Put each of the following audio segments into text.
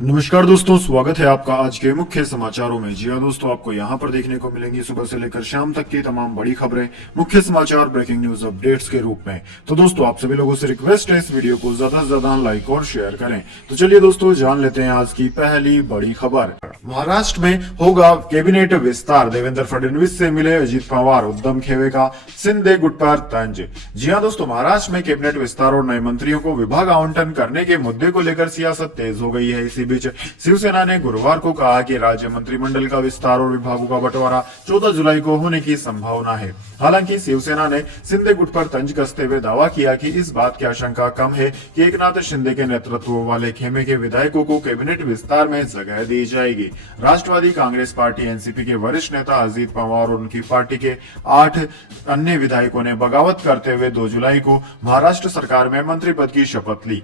नमस्कार दोस्तों, स्वागत है आपका आज के मुख्य समाचारों में। जी हाँ दोस्तों, आपको यहाँ पर देखने को मिलेंगी सुबह से लेकर शाम तक की तमाम बड़ी खबरें, मुख्य समाचार, ब्रेकिंग न्यूज अपडेट्स के रूप में। तो दोस्तों, आप सभी लोगों से रिक्वेस्ट है इस वीडियो को ज्यादा से ज्यादा लाइक और शेयर करें। तो चलिए दोस्तों, जान लेते हैं आज की पहली बड़ी खबर। महाराष्ट्र में होगा कैबिनेट विस्तार, देवेंद्र फडणवीस से मिले अजित पवार, उद्धव खेवे का शिंदे गुट पर तंज। जी हाँ दोस्तों, महाराष्ट्र में कैबिनेट विस्तार और नए मंत्रियों को विभाग आवंटन करने के मुद्दे को लेकर सियासत तेज हो गई है। इसी बीच शिवसेना ने गुरुवार को कहा कि राज्य मंत्रिमंडल का विस्तार और विभागों का बंटवारा 14 जुलाई को होने की संभावना है। हालांकि शिवसेना ने शिंदे गुट पर तंज कसते हुए दावा किया कि इस बात की आशंका कम है कि एकनाथ शिंदे के नेतृत्व वाले खेमे के विधायकों को कैबिनेट विस्तार में जगह दी जाएगी। राष्ट्रवादी कांग्रेस पार्टी एनसीपी के वरिष्ठ नेता अजित पवार और उनकी पार्टी के 8 अन्य विधायकों ने बगावत करते हुए 2 जुलाई को महाराष्ट्र सरकार में मंत्री पद की शपथ ली।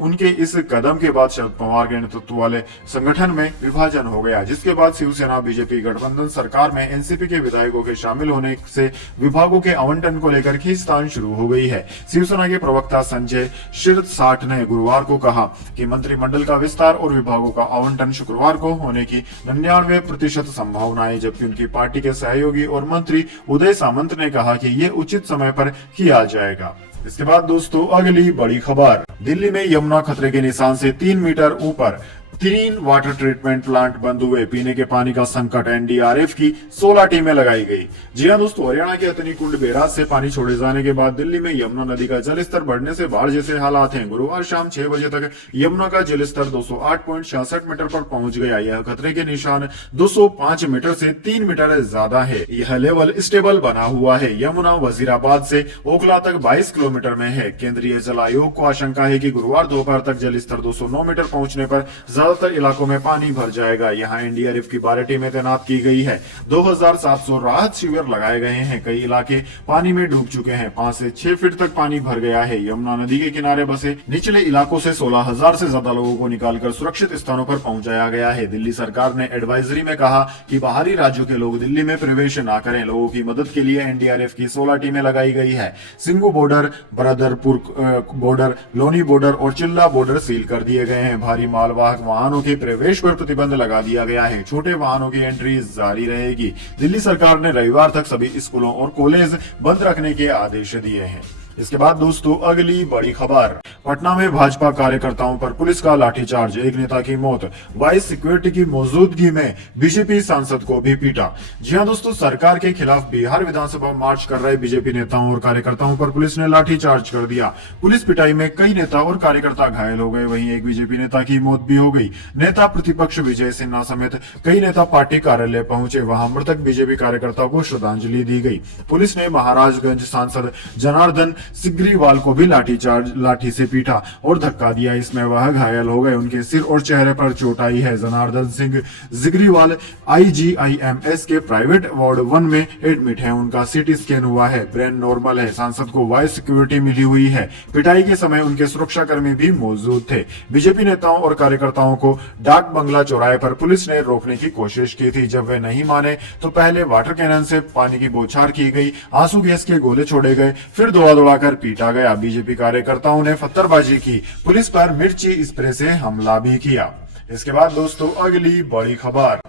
उनके इस कदम के बाद शरद पवार के नेतृत्व वाले संगठन में विभाजन हो गया, जिसके बाद शिवसेना बीजेपी गठबंधन सरकार में एनसीपी के विधायकों के शामिल होने से विभागों के आवंटन को लेकर खींचतान शुरू हो गई है। शिवसेना के प्रवक्ता संजय शिरसाट ने गुरुवार को कहा कि मंत्रिमंडल का विस्तार और विभागों का आवंटन शुक्रवार को होने की 99% संभावना है, जबकि उनकी पार्टी के सहयोगी और मंत्री उदय सामंत ने कहा कि ये उचित समय पर किया जाएगा। इसके बाद दोस्तों, अगली बड़ी खबर। दिल्ली में यमुना खतरे के निशान से 3 मीटर ऊपर 3 वाटर ट्रीटमेंट प्लांट बंद हुए, पीने के पानी का संकट, एनडीआरएफ की 16 टीमें लगाई गई। जी हां दोस्तों, हरियाणा के हथनीकुंड बैराज से पानी छोड़े जाने के बाद दिल्ली में यमुना नदी का जलस्तर बढ़ने से बाढ़ जैसे हालात हैं। गुरुवार शाम 6 बजे तक यमुना का जलस्तर 208.66 मीटर पर पहुंच गया। यह खतरे के निशान 205 मीटर से 3 मीटर ज्यादा है। यह लेवल स्टेबल बना हुआ है। यमुना वजीराबाद से ओखला तक 22 किलोमीटर में है। केंद्रीय जल आयोग को आशंका है कि गुरुवार दोपहर तक जलस्तर 209 मीटर पहुंचने पर ज्यादातर इलाकों में पानी भर जाएगा। यहां एनडीआरएफ की 12 टीमें तैनात की गई है। 2700 राहत शिविर लगाए गए हैं। कई इलाके पानी में डूब चुके हैं। 5 से 6 फीट तक पानी भर गया है। यमुना नदी के किनारे बसे निचले इलाकों से 16,000 से ज्यादा लोगों को निकालकर सुरक्षित स्थानों पर पहुंचाया गया है। दिल्ली सरकार ने एडवाइजरी में कहा कि बाहरी राज्यों के लोग दिल्ली में प्रवेश न करें। लोगों की मदद के लिए एनडीआरएफ की 16 टीमें लगाई गई है। Singhu border, Badarpur border, Loni border और चिल्ला बॉर्डर सील कर दिए गए हैं। भारी मालवाहक वाहनों के प्रवेश पर प्रतिबंध लगा दिया गया है। छोटे वाहनों की एंट्री जारी रहेगी। दिल्ली सरकार ने रविवार तक सभी स्कूलों और कॉलेज बंद रखने के आदेश दिए हैं। इसके बाद दोस्तों, अगली बड़ी खबर। पटना में भाजपा कार्यकर्ताओं पर पुलिस का लाठीचार्ज, एक नेता की मौत, वाइस सिक्योरिटी की मौजूदगी में बीजेपी सांसद को भी पीटा। जी हां दोस्तों, सरकार के खिलाफ बिहार विधानसभा मार्च कर रहे बीजेपी नेताओं और कार्यकर्ताओं पर पुलिस ने लाठीचार्ज कर दिया। पुलिस पिटाई में कई नेता और कार्यकर्ता घायल हो गए। वहीं एक बीजेपी नेता की मौत भी हो गई। नेता प्रतिपक्ष विजय सिन्हा समेत कई नेता पार्टी कार्यालय पहुंचे। वहां मृतक बीजेपी कार्यकर्ताओं को श्रद्धांजलि दी गई। पुलिस ने महाराजगंज सांसद जनार्दन सिग्रीवाल को भी लाठी से पीटा और धक्का दिया। इसमें वह घायल हो गए। उनके सिर और चेहरे पर चोट आई है। जनार्दन सिंह सिग्रीवाल आईजीआईएमएस के प्राइवेट वार्ड 1 में एडमिट है। उनका सीटी स्कैन हुआ है, ब्रेन नॉर्मल है। सांसद को वाइस सिक्योरिटी मिली हुई है। पिटाई के समय उनके सुरक्षाकर्मी भी मौजूद थे। बीजेपी नेताओं और कार्यकर्ताओं को डाक बंगला चौराहे पर पुलिस ने रोकने की कोशिश की थी। जब वे नहीं माने तो पहले वाटर कैनन से पानी की बौछार की गई, आंसू गैस के गोले छोड़े गए, फिर दौड़ा कर पीटा गया। बीजेपी कार्यकर्ताओं ने पत्थरबाजी की, पुलिस पर मिर्ची स्प्रे से हमला भी किया। इसके बाद दोस्तों, अगली बड़ी खबर।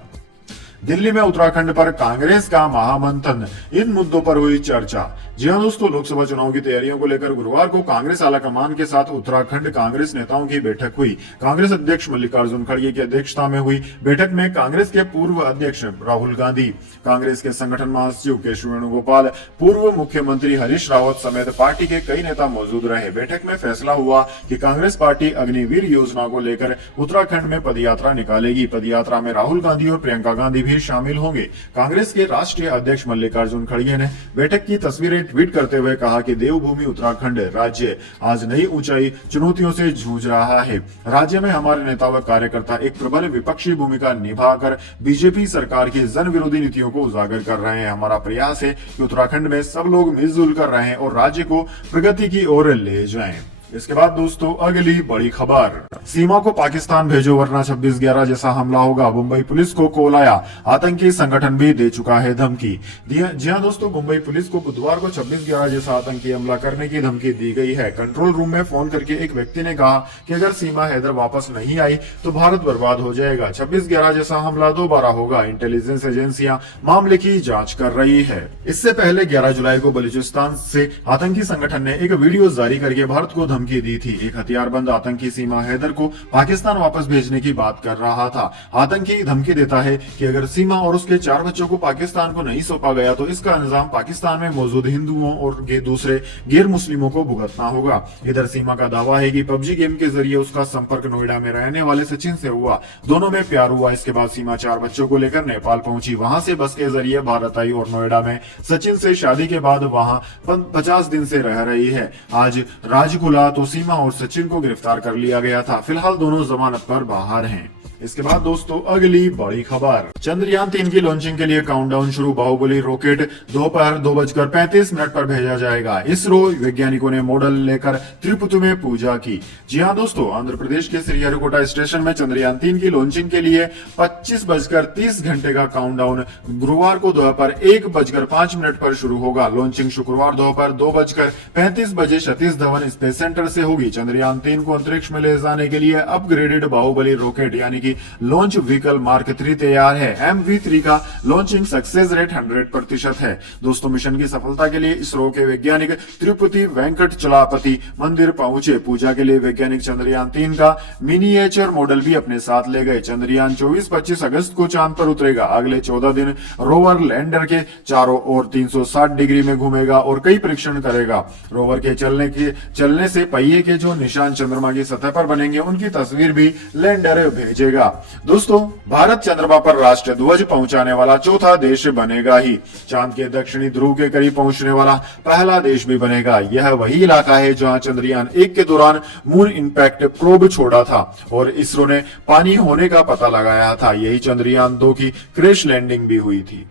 दिल्ली में उत्तराखंड पर कांग्रेस का महामंथन, इन मुद्दों पर हुई चर्चा। जी हां दोस्तों, लोकसभा चुनाव की तैयारियों को लेकर गुरुवार को कांग्रेस आलाकमान के साथ उत्तराखंड कांग्रेस नेताओं की बैठक हुई। कांग्रेस अध्यक्ष मल्लिकार्जुन खड़गे की अध्यक्षता में हुई बैठक में कांग्रेस के पूर्व अध्यक्ष राहुल गांधी, कांग्रेस के संगठन महासचिव केशव वेणुगोपाल, पूर्व मुख्यमंत्री हरीश रावत समेत पार्टी के कई नेता मौजूद रहे। बैठक में फैसला हुआ कि कांग्रेस पार्टी अग्निवीर योजना को लेकर उत्तराखंड में पदयात्रा निकालेगी। पदयात्रा में राहुल गांधी और प्रियंका गांधी भी शामिल होंगे। कांग्रेस के राष्ट्रीय अध्यक्ष मल्लिकार्जुन खड़गे ने बैठक की तस्वीरें ट्वीट करते हुए कहा कि देवभूमि उत्तराखंड राज्य आज नई ऊंचाई चुनौतियों से जूझ रहा है। राज्य में हमारे नेता व कार्यकर्ता एक प्रबल विपक्षी भूमिका निभाकर बीजेपी सरकार की जन विरोधी नीतियों को उजागर कर रहे हैं। हमारा प्रयास है कि उत्तराखंड में सब लोग मिलजुल कर रहें और राज्य को प्रगति की ओर ले जाएं। इसके बाद दोस्तों अगली बड़ी खबर, सीमा को पाकिस्तान भेजो वरना 26/11 जैसा हमला होगा, मुंबई पुलिस को कॉल आया, आतंकी संगठन भी दे चुका है धमकी। जी हां दोस्तों, मुंबई पुलिस को बुधवार को 26/11 जैसा आतंकी हमला करने की धमकी दी गई है। कंट्रोल रूम में फोन करके एक व्यक्ति ने कहा कि अगर सीमा हैदर वापस नहीं आई तो भारत बर्बाद हो जाएगा। 26/11 जैसा हमला दोबारा होगा। इंटेलिजेंस एजेंसियां मामले की जांच कर रही है। इससे पहले 11 जुलाई को बलूचिस्तान से आतंकी संगठन ने एक वीडियो जारी करके भारत को धमकी दी थी। एक हथियारबंद आतंकी सीमा हैदर को पाकिस्तान वापस भेजने की बात कर रहा था। आतंकी धमकी देता है कि अगर सीमा और उसके 4 बच्चों को पाकिस्तान को नहीं सौंपा गया तो इसका इंतजाम पाकिस्तान में मौजूद हिंदुओं और दूसरे गैर मुस्लिमों को भुगतना होगा। इधर सीमा का दावा है कि पबजी गेम के जरिए उसका संपर्क नोएडा में रहने वाले सचिन से हुआ, दोनों में प्यार हुआ। इसके बाद सीमा 4 बच्चों को लेकर नेपाल पहुंची, वहां से बस के जरिए भारत आई और नोएडा में सचिन से शादी के बाद वहां 50 दिन से रह रही है। आज राज खुला तो सीमा और सचिन को गिरफ्तार कर लिया गया था। फिलहाल दोनों जमानत पर बाहर हैं। इसके बाद दोस्तों अगली बड़ी खबर, चंद्रयान 3 की लॉन्चिंग के लिए काउंटडाउन शुरू। बाहुबली रॉकेट दोपहर 2:35 पर भेजा जाएगा। इसरो वैज्ञानिकों ने मॉडल लेकर त्रिपुति में पूजा की। जी हां दोस्तों, आंध्र प्रदेश के श्रीहरिकोटा स्टेशन में चंद्रयान 3 की लॉन्चिंग के लिए 25:30 का काउंटडाउन गुरुवार को दोपहर 1:05 पर शुरू होगा। लॉन्चिंग शुक्रवार दोपहर 2:35 बजे सतीश धवन स्पेस सेंटर से होगी। चंद्रयान 3 को अंतरिक्ष में ले जाने के लिए अपग्रेडेड बाहुबली रॉकेट यानी कि लॉन्च व्हीकल मार्क 3 तैयार है। MV3 का लॉन्चिंग सक्सेस रेट 100% है। दोस्तों, मिशन की सफलता के लिए इसरो के वैज्ञानिक तिरुपति वेंकटचलापति मंदिर पहुंचे। पूजा के लिए वैज्ञानिक चंद्रयान 3 का मिनिएचर मॉडल भी अपने साथ ले गए। चंद्रयान 24-25 अगस्त को चांद पर उतरेगा। अगले 14 दिन रोवर लैंडर के चारों ओर 360 डिग्री में घूमेगा और कई परीक्षण करेगा। रोवर के चलने से पहिए के जो निशान चंद्रमा की सतह पर बनेंगे उनकी तस्वीर भी लैंडर भेजेगा। दोस्तों, भारत चंद्रमा पर राष्ट्रीय ध्वज पहुंचाने वाला चौथा देश बनेगा ही। चांद के दक्षिणी ध्रुव के करीब पहुंचने वाला पहला देश भी बनेगा। यह वही इलाका है जहां चंद्रयान 1 के दौरान मून इंपैक्ट प्रोब छोड़ा था और इसरो ने पानी होने का पता लगाया था। यही चंद्रयान 2 की क्रैश लैंडिंग भी हुई थी।